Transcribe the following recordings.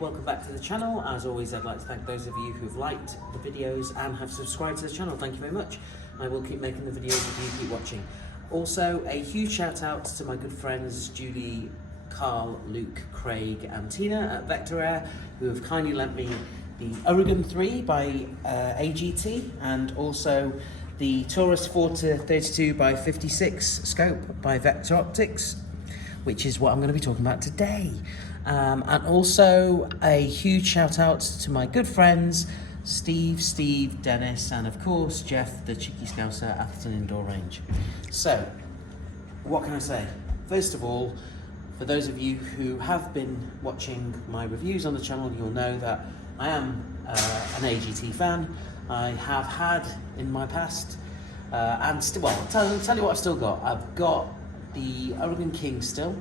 welcome back to the channel. As always, I'd like to thank those of you who've liked the videos and have subscribed to the channel. Thank you very much. I will keep making the videos if you keep watching. Also, a huge shout out to my good friends Julie, Carl, Luke, Craig and Tina at Vector Air, who have kindly lent me the Uragan 3 by AGT and also the Taurus 4-32 by 56 scope by Vector Optics, which is what I'm going to be talking about today. And also a huge shout out to my good friends Steve, Dennis, and of course Jeff, the Cheeky Scouser at Atherton Indoor Range. So, what can I say? First of all, for those of you who have been watching my reviews on the channel, you'll know that I am an AGT fan. I have had in my past, and still, well, tell you what I've still got. I've got the Uragan King still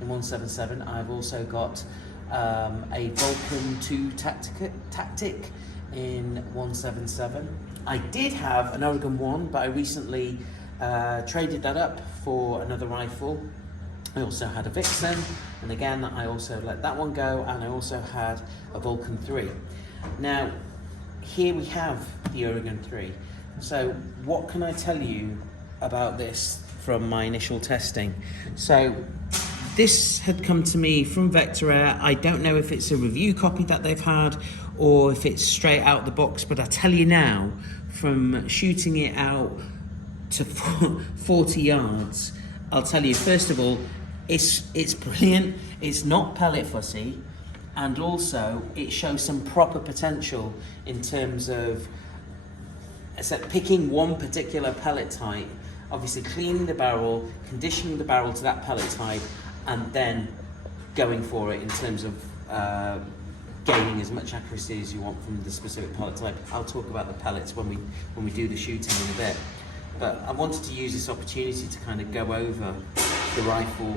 in 177. I've also got a Vulcan 2 Tactic in 177. I did have an Uragan 1, but I recently traded that up for another rifle. I also had a Vixen, and again I also let that one go, and I also had a Vulcan 3. Now here we have the Uragan 3. So what can I tell you about this from my initial testing? So this had come to me from Vector Air. I don't know if it's a review copy that they've had or if it's straight out the box, but I tell you now, from shooting it out to 40 yards, I'll tell you, first of all, it's brilliant. It's not pellet fussy, and also it shows some proper potential in terms of picking one particular pellet type, obviously cleaning the barrel, conditioning the barrel to that pellet type, and then going for it in terms of gaining as much accuracy as you want from the specific pellet type. I'll talk about the pellets when we do the shooting in a bit. But I wanted to use this opportunity to kind of go over the rifle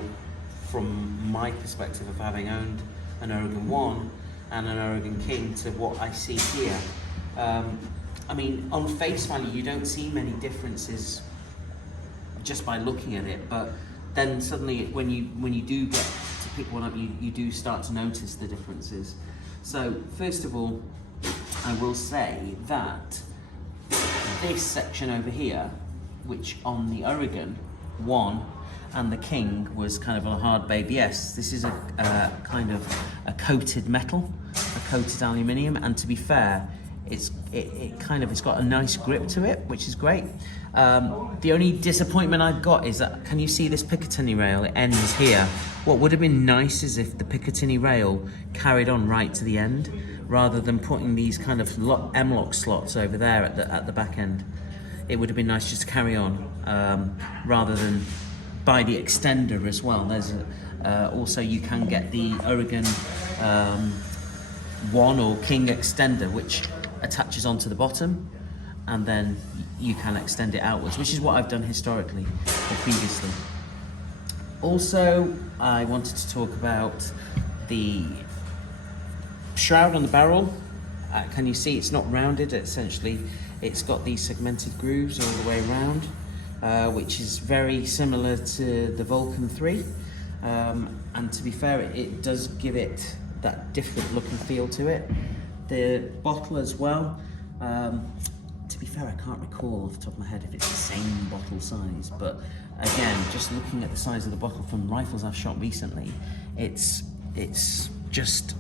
from my perspective of having owned an Uragan 1 and an Uragan King to what I see here. I mean, on face value, you don't see many differences just by looking at it, but then suddenly when you do get to pick one up, you do start to notice the differences. So first of all, I will say that this section over here, which on the Uragan 1 and the King was kind of a hard babe, yes, this is a kind of a coated metal, a coated aluminium, and to be fair, it's got a nice grip to it, which is great. The only disappointment I've got is that, can you see this Picatinny rail? It ends here. What would have been nice is if the Picatinny rail carried on right to the end, rather than putting these kind of M-lock slots over there at the back end. It would have been nice just to carry on, rather than by the extender as well. There's also you can get the Uragan 1 or King extender, which attaches onto the bottom, and then you can extend it outwards, which is what I've done historically or previously. Also, I wanted to talk about the shroud on the barrel. Can you see it's not rounded? Essentially, it's got these segmented grooves all the way around, which is very similar to the Vulcan 3. And to be fair, it does give it that different look and feel to it. The bottle as well, to be fair, I can't recall off the top of my head if it's the same bottle size, but again, just looking at the size of the bottle from rifles I've shot recently, it's just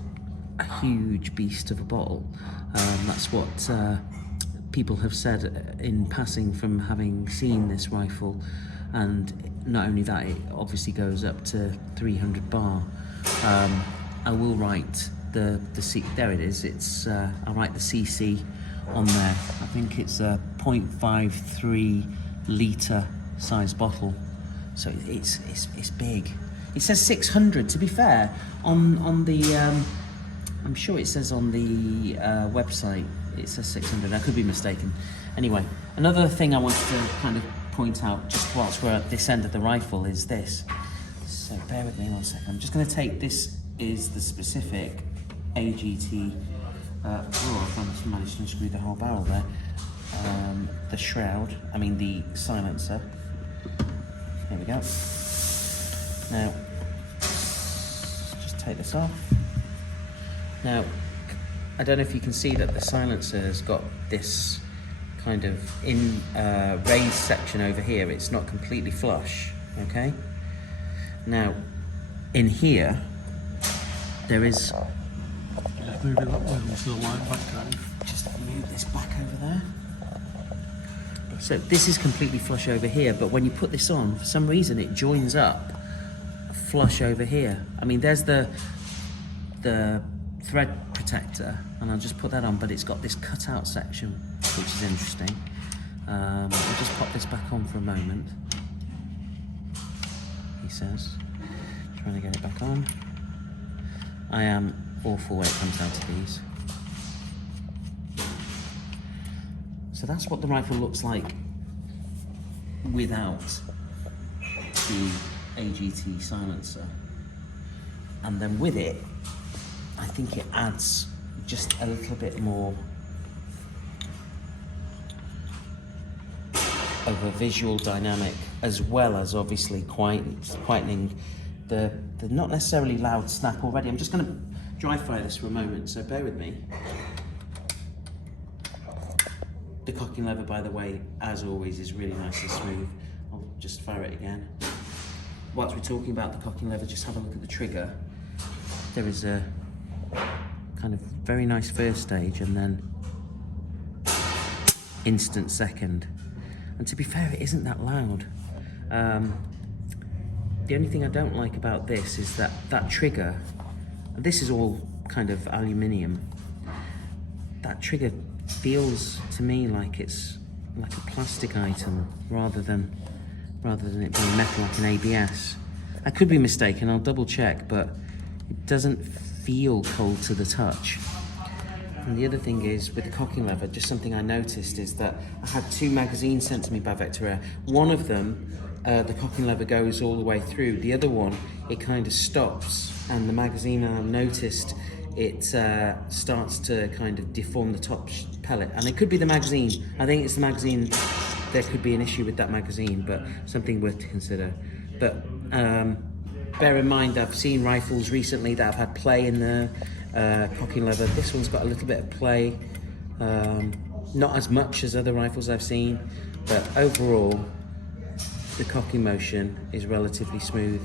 a huge beast of a bottle. That's what people have said in passing from having seen this rifle, and not only that, it obviously goes up to 300 bar. I will write the C, there it is, it's I'll write the CC on there. I think it's a 0.53 litre size bottle, so it's big. It says 600, to be fair, on the I'm sure it says on the website it says 600, I could be mistaken. Anyway, another thing I wanted to kind of point out just whilst we're at this end of the rifle is this. So bear with me 1 second. I'm just going to take, this is the specific AGT, I've managed to unscrew the whole barrel there. The shroud, I mean the silencer. Here we go. Now, just take this off. Now, I don't know if you can see that the silencer's got this kind of raised section over here. It's not completely flush, okay? Now, in here, there is... Just move it that way onto the light background. Just move this back over there. So this is completely flush over here, but when you put this on, for some reason it joins up flush over here. I mean, there's the thread protector, and I'll just put that on, but it's got this cutout section, which is interesting. I'll just pop this back on for a moment. He says, trying to get it back on. I am awful when it comes down to these. So that's what the rifle looks like without the AGT silencer. And then with it, I think it adds just a little bit more of a visual dynamic, as well as obviously quietening the not necessarily loud snap already. I'm just going to dry fire this for a moment, so bear with me. The cocking lever, by the way, as always, is really nice and smooth. I'll just fire it again. Whilst we're talking about the cocking lever, just have a look at the trigger. There is a kind of very nice first stage and then instant second. And to be fair, it isn't that loud. The only thing I don't like about this is that trigger, this is all kind of aluminium. That trigger feels to me like it's like a plastic item rather than it being metal like an ABS. I could be mistaken, I'll double check, but it doesn't feel cold to the touch. And the other thing is, with the cocking lever, just something I noticed is that I had 2 magazines sent to me by Vector Air. One of them, the cocking lever goes all the way through. The other one, it kind of stops, and the magazine, I noticed, it starts to kind of deform the top pellet. And it could be the magazine. I think it's the magazine. There could be an issue with that magazine, but something worth to consider. But bear in mind, I've seen rifles recently that have had play in the cocking lever. This one's got a little bit of play, not as much as other rifles I've seen, but overall the cocking motion is relatively smooth.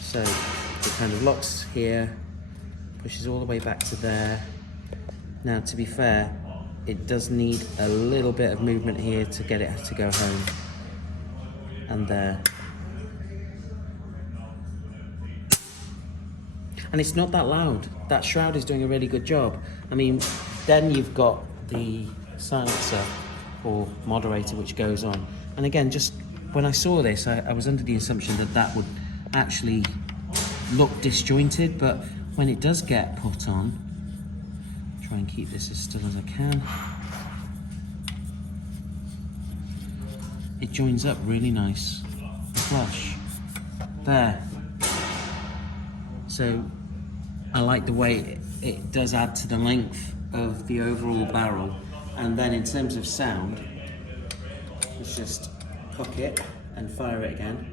So it kind of locks here, pushes all the way back to there. Now, to be fair, it does need a little bit of movement here to get it to go home. And there. And it's not that loud. That shroud is doing a really good job. I mean, then you've got the silencer or moderator which goes on. And again, just when I saw this, I was under the assumption that that would actually look disjointed, but when it does get put on, try and keep this as still as I can, it joins up really nice, flush, there. So I like the way it does add to the length of the overall barrel. And then in terms of sound, let's just cock it and fire it again.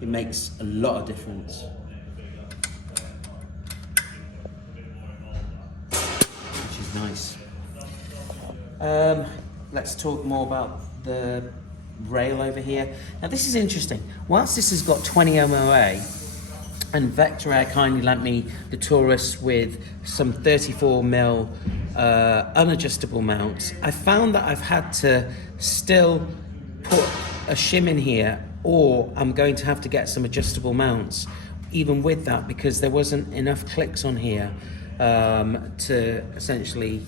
It makes a lot of difference. Which is nice. Let's talk more about the rail over here. Now this is interesting. Whilst this has got 20 MOA, and Vector Air kindly lent me the Taurus with some 34mm unadjustable mounts, I found that I've had to still put a shim in here, or I'm going to have to get some adjustable mounts even with that, because there wasn't enough clicks on here to essentially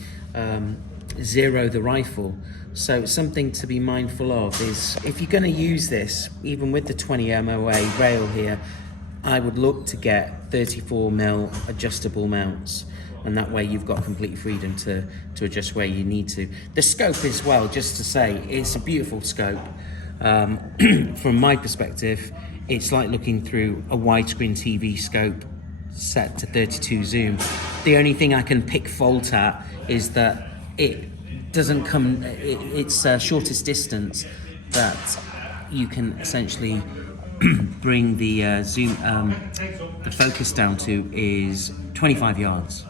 zero the rifle. So something to be mindful of is, if you're going to use this, even with the 20 MOA rail here, I would look to get 34mm adjustable mounts, and that way you've got complete freedom to adjust where you need to. The scope as well, just to say, it's a beautiful scope. From my perspective, it's like looking through a widescreen TV scope set to 32 zoom. The only thing I can pick fault at is that it doesn't it's shortest distance that you can essentially bring the zoom, the focus down to is 25 yards.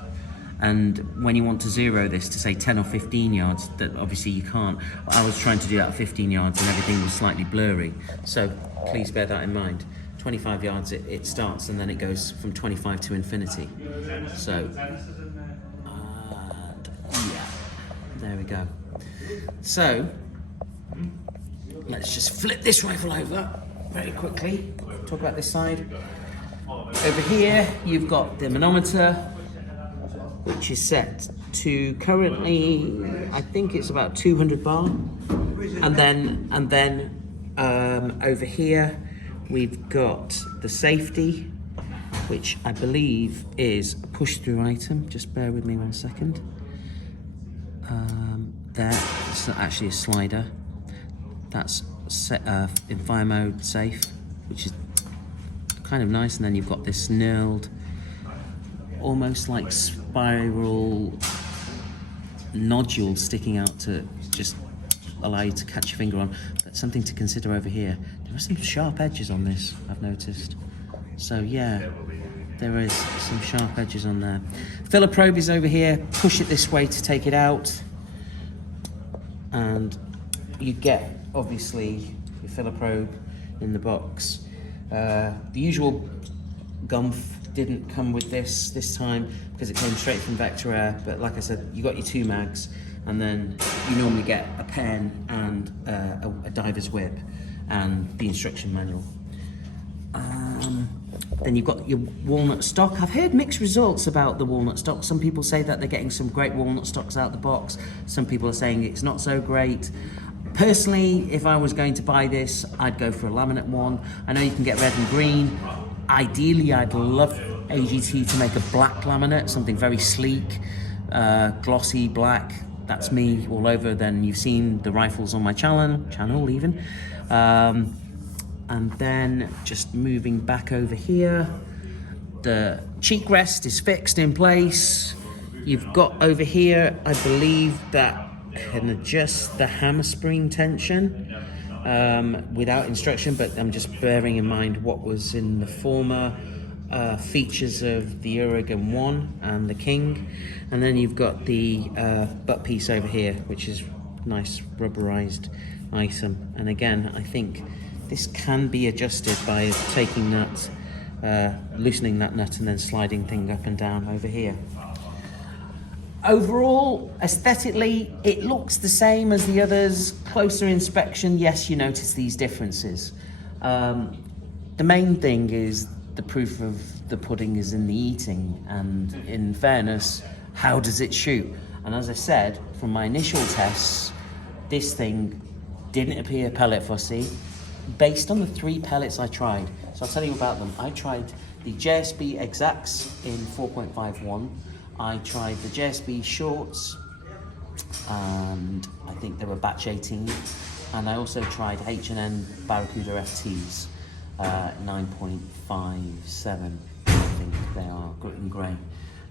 And when you want to zero this to say 10 or 15 yards, that obviously you can't. I was trying to do that at 15 yards and everything was slightly blurry. So please bear that in mind. 25 yards it starts, and then it goes from 25 to infinity. So, yeah, there we go. So, let's just flip this rifle over very quickly. Talk about this side. Over here, you've got the manometer, which is set to currently, I think it's about 200 bar. And then over here, we've got the safety, which I believe is a push-through item. Just bear with me 1 second. There's actually a slider. That's set in fire mode safe, which is kind of nice. And then you've got this knurled, almost like spiral nodule sticking out to just allow you to catch your finger on. But something to consider over here. There are some sharp edges on this, I've noticed. So yeah, there is some sharp edges on there. Filler probe is over here. Push it this way to take it out. And you get, obviously, your filler probe in the box. The usual Gumph didn't come with this time because it came straight from Vector Air. But like I said, you got your 2 mags, and then you normally get a pen and a diver's whip and the instruction manual. Then you've got your walnut stock. I've heard mixed results about the walnut stock. Some people say that they're getting some great walnut stocks out the box. Some people are saying it's not so great. Personally, if I was going to buy this, I'd go for a laminate one. I know you can get red and green. Ideally, I'd love AGT to make a black laminate, something very sleek, glossy black. That's me all over. Then you've seen the rifles on my channel even. And then just moving back over here, the cheek rest is fixed in place. You've got over here, I believe, that can adjust the hammer spring tension without instruction, but I'm just bearing in mind what was in the former features of the Uragan 1 and the King. And then you've got the butt piece over here, which is nice rubberized item. And again, I think this can be adjusted by taking that, loosening that nut and then sliding things up and down over here. Overall, aesthetically, it looks the same as the others. Closer inspection, yes, you notice these differences. The main thing is the proof of the pudding is in the eating, and in fairness, how does it shoot? And as I said, from my initial tests, this thing didn't appear pellet fussy, based on the 3 pellets I tried. So I'll tell you about them. I tried the JSB Exacts in 4.51. I tried the JSB Shorts, and I think they were batch 18. And I also tried H&N Barracuda FTs, 9.57, I think they are, in grey.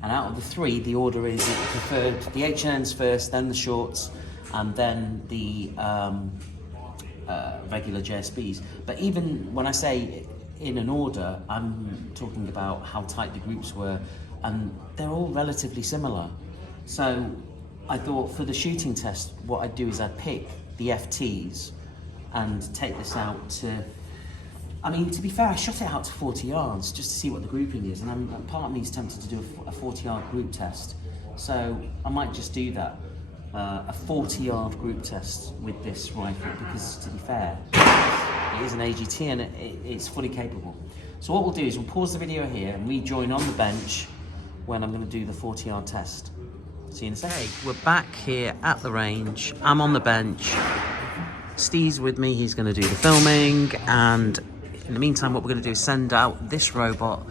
And out of the 3, the order is it preferred the H&Ns first, then the Shorts, and then the regular JSBs. But even when I say in an order, I'm talking about how tight the groups were, and they're all relatively similar. So I thought for the shooting test, what I'd do is I'd pick the FTs and take this out to, I mean, to be fair, I shot it out to 40 yards just to see what the grouping is, and part of me is tempted to do a 40-yard group test. So I might just do that. A 40-yard group test with this rifle, because to be fair, it is an AGT and it's fully capable. So what we'll do is we'll pause the video here and rejoin on the bench when I'm going to do the 40-yard test. See you in a second. Hey, we're back here at the range. I'm on the bench. Steve's with me. He's going to do the filming, and in the meantime, what we're going to do is send out this robot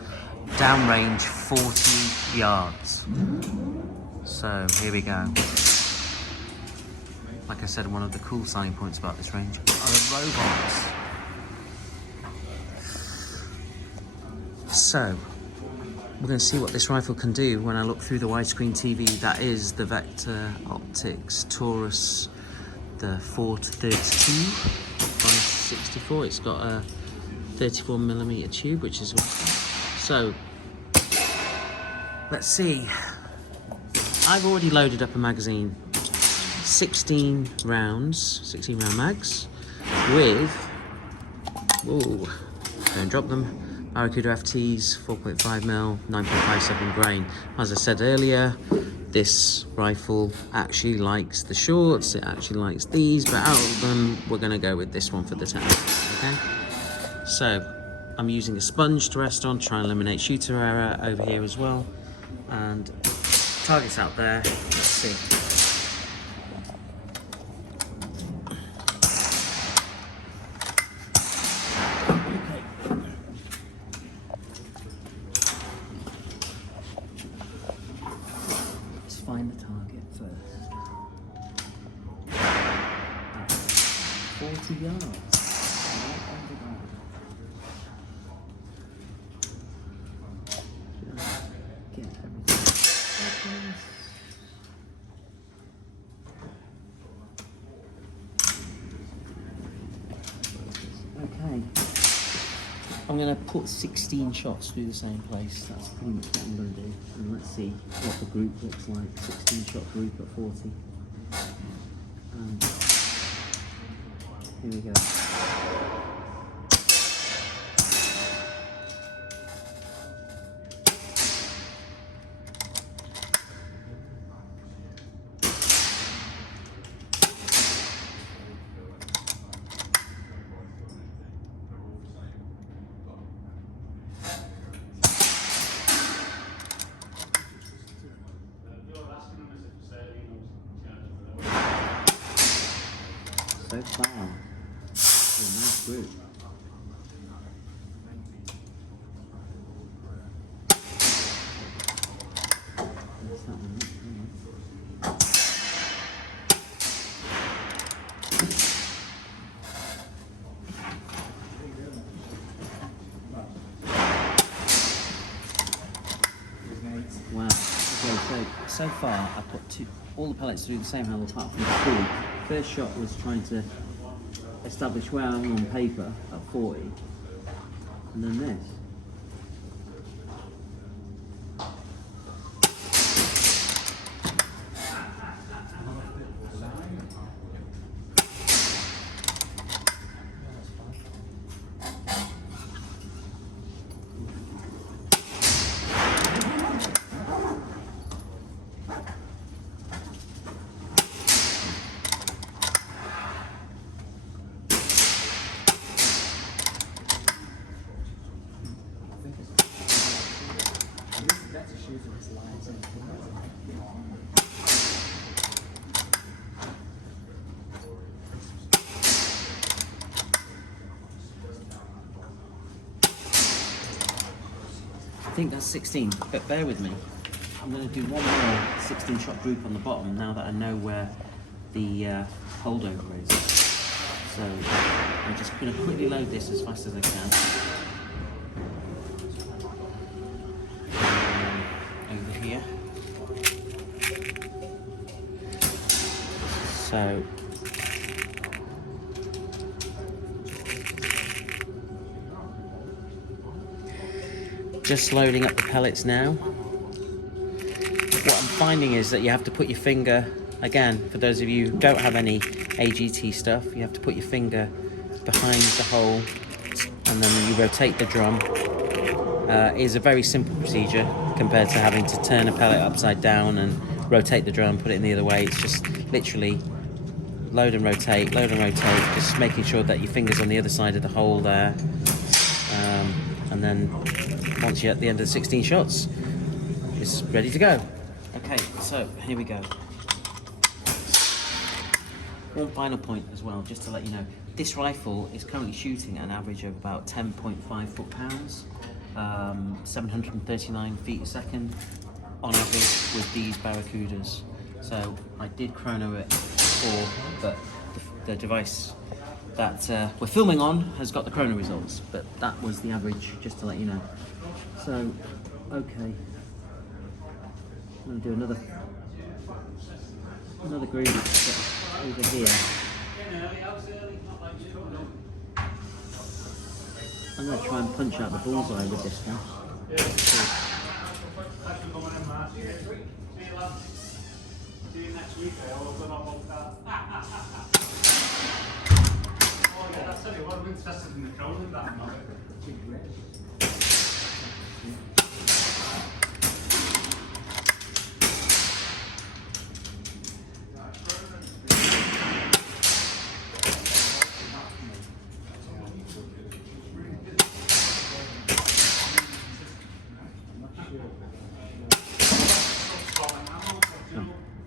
downrange 40 yards. So here we go. Like I said, one of the cool selling points about this range are the robots. So, we're going to see what this rifle can do when I look through the widescreen TV. That is the Vector Optics Taurus, the 432 by 64. It's got a 34mm tube, which is awesome. So, let's see. I've already loaded up a magazine, 16 round mags with, don't drop them, Barracuda FTs, 4.5mm, 9.57 grain. As I said earlier, this rifle actually likes the shorts, it actually likes these, but out of them, we're gonna go with this one for the test, okay? So, I'm using a sponge to rest on, try and eliminate shooter error over here as well. And targets out there, let's see. Find the target first. 40 yards. Right under that. Get everything. Okay. I'm going to put 16 shots through the same place. That's pretty much what I'm going to do. And let's see what the group looks like. 16 shot group at 40. And here we go. So far, it's a nice group. That's that one. Wow. Okay, so far I put all the pellets through the same hole apart from 3. First shot was trying to establish where I am on paper at 40, and then this. I think that's 16, but bear with me. I'm going to do one more 16 shot group on the bottom now that I know where the holdover is. So I'm just going to quickly load this as fast as I can. Over here. So just loading up the pellets now. What I'm finding is that you have to put your finger, again, for those of you who don't have any AGT stuff, you have to put your finger behind the hole and then you rotate the drum. It is a very simple procedure compared to having to turn a pellet upside down and rotate the drum, put it in the other way. It's just literally load and rotate, just making sure that your finger's on the other side of the hole there. And then once you're at the end of the 16 shots, it's ready to go. Okay, so here we go. One final point as well, just to let you know, this rifle is currently shooting at an average of about 10.5 foot-pounds, 739 feet a second on average with these Barracudas. So I did chrono it before, but the device that we're filming on has got the chrono results, but that was the average, just to let you know. So, okay, I'm going to do another group over here. I'm going to try and punch out the bullseye with this one.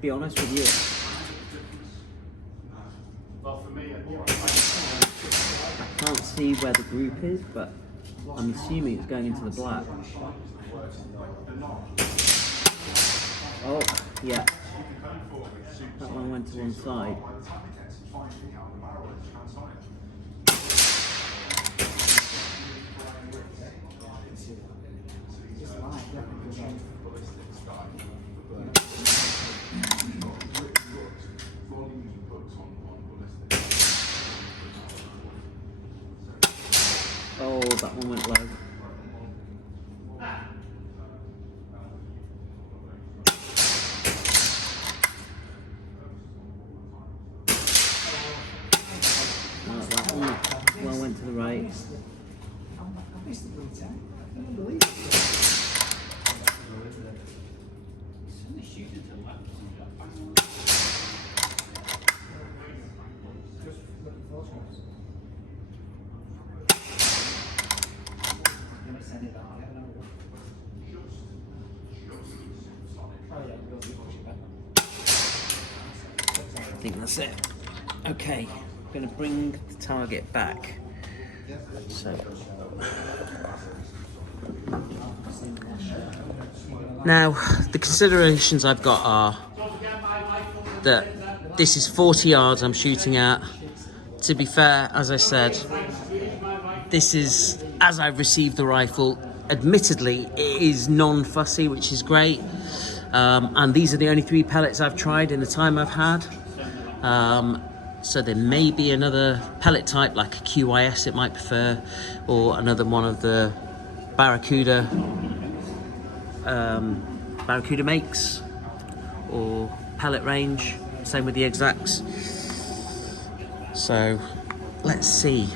Be honest with you, I can't see where the group is, but I'm assuming it's going into the black. Oh, yeah. That one went to one side. Oh, that one went low. That one well went to the right. I think that's it. Okay, I'm going to bring the target back. So, now the considerations I've got are that this is 40 yards I'm shooting at. To be fair, as I said, this is as I've received the rifle. Admittedly, it is non-fussy, which is great. And these are the only 3 pellets I've tried in the time I've had. So there may be another pellet type like a QIS it might prefer, or another one of the Barracuda makes, or pellet range, same with the exacts. So let's see.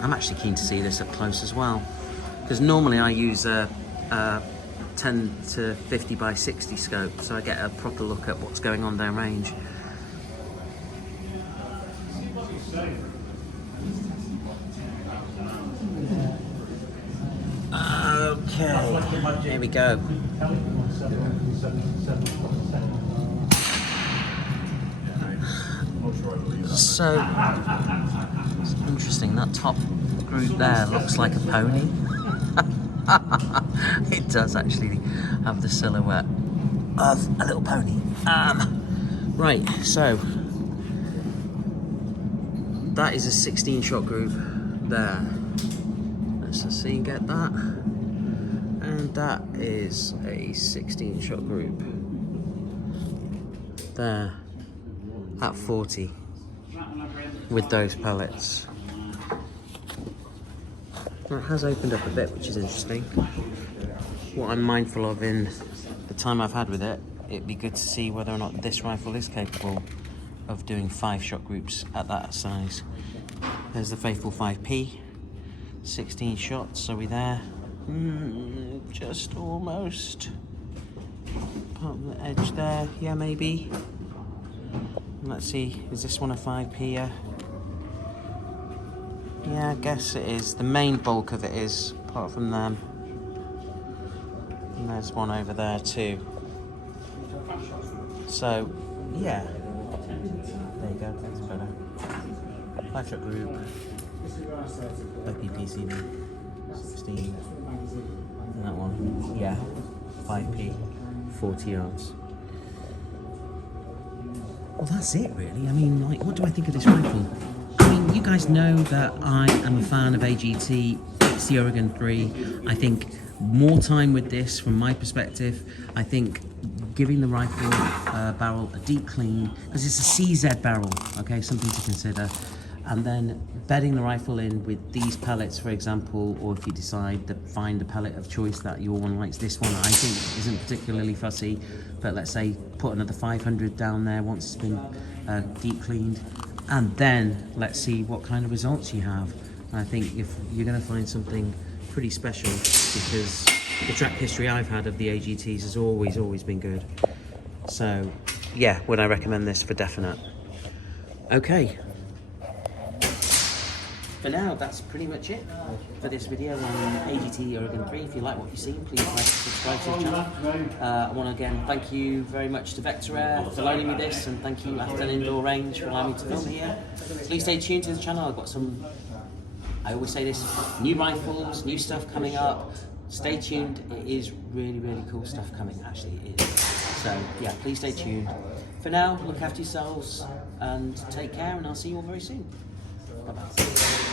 I'm actually keen to see this up close as well, because normally I use a 10 to 50 by 60 scope, so I get a proper look at what's going on downrange. Okay, here we go. So, it's interesting, that top group there looks like a pony. It does actually have the silhouette of a little pony. Right, so that is a 16 shot group there. Let's just see, get that. And that is a 16 shot group there at 40 with those pellets. That has opened up a bit, which is interesting. What I'm mindful of in the time I've had with it, it'd be good to see whether or not this rifle is capable of doing 5 shot groups at that size. There's the faithful 5p, 16 shots, are we there? Just almost. Part of the edge there, yeah, maybe. Let's see, is this one a 5p? Yeah, I guess it is. The main bulk of it is, apart from them. And there's one over there too. So, yeah. There you go, that's better. 5 shot group. OPPCV. 16. And that one, yeah. 5p. 40 yards. Well, that's it really. I mean, like, what do I think of this rifle? I mean, you guys know that I am a fan of AGT Uragan 3. I think more time with this, from my perspective, I think giving the rifle barrel a deep clean, because it's a CZ barrel, okay, something to consider. and then bedding the rifle in with these pellets, for example, or if you decide to find a pellet of choice that your one likes. This one I think isn't particularly fussy, but let's say put another 500 down there once it's been deep cleaned, and then let's see what kind of results you have. And I think if you're going to find something pretty special, because the track history I've had of the AGTs has always been good. So yeah, would I recommend this for definite? Okay. For now, that's pretty much it for this video on AGT Uragan 3. If you like what you see, please like and subscribe to the channel. I want to again thank you very much to Vector Air for loaning me this, and thank you Afton Indoor Range for allowing me to film here. Please stay tuned to the channel. I've got some, I always say this, new rifles, new stuff coming up. Stay tuned. It is really cool stuff coming, actually it is. So yeah, please stay tuned. For now, look after yourselves and take care, and I'll see you all very soon. Bye-bye.